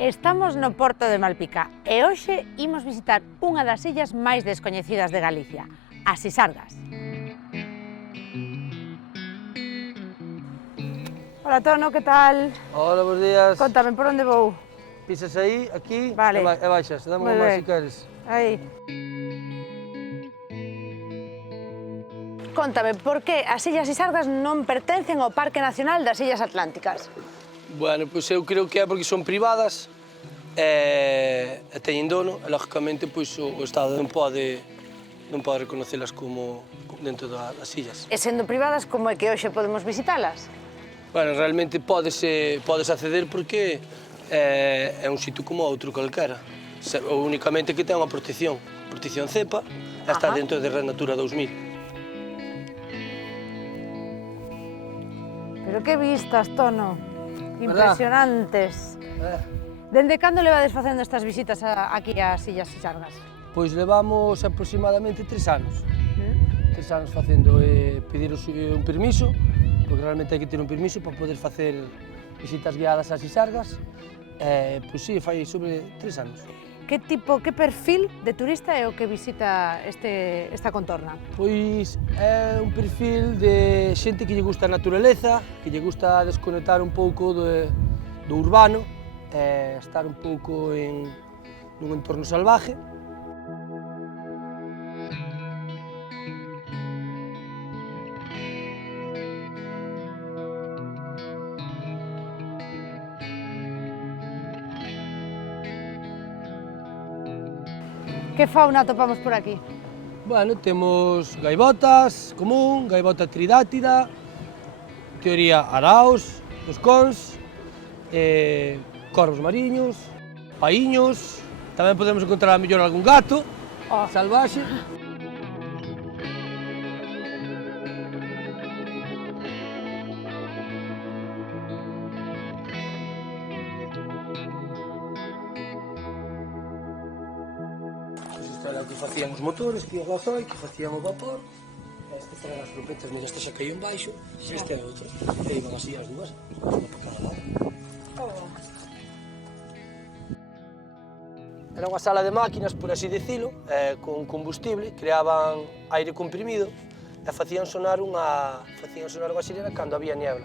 Estamos no Porto de Malpica e hoxe imos visitar unha das illas máis descoñecidas de Galicia, as Sisargas. Hola Tono, que tal? Hola, bons días. Contame, por onde vou? Pisas aí, aquí Vale. e baixas. Dame Moi unha máis ben. se queres. Aí. Contame, por que as Illas Sisargas non pertencen ao Parque Nacional das Illas Atlánticas? Bueno, pois eu creo que é porque son privadas e teñen dono, e lógicamente pois o Estado non pode reconocelas como dentro das illas. E sendo privadas, como é que hoxe podemos visitalas? Bueno, realmente podes acceder porque é un sitio como outro calquera. Únicamente que ten unha protección CEPA, e está dentro de Red Natura 2000. Pero que vistas, Tono. Impresionantes. Dende cando levades facendo estas visitas aquí ás Illas Sisargas? Pois levamos aproximadamente 3 anos. 3 anos facendo pedir un permiso, porque realmente hai que ter un permiso para poder facer visitas guiadas ás Sisargas. Pois sí, fai sobre 3 anos. Que perfil de turista é o que visita esta contorna? Pois é un perfil de xente que lle gusta a naturaleza, que lle gusta desconectar un pouco do urbano, estar un pouco nun entorno salvaje. Que fauna atopamos por aquí? Bueno, temos gaivotas común, gaivota tridátida, teoría araos, toscóns, corvos mariños, paíños, tamén podemos encontrar a mellor algún gato salvaxe. Isto era o que facían os motores, que o gazoil, que facían o vapor. Estas eran as croquetas, mira, esta xa caíu en baixo, esta é outra. E iban así as dúas, unha para cada lado. Era unha sala de máquinas, por así dicilo, con combustible, creaban aire comprimido e facían sonar unha sirena cando había niebla.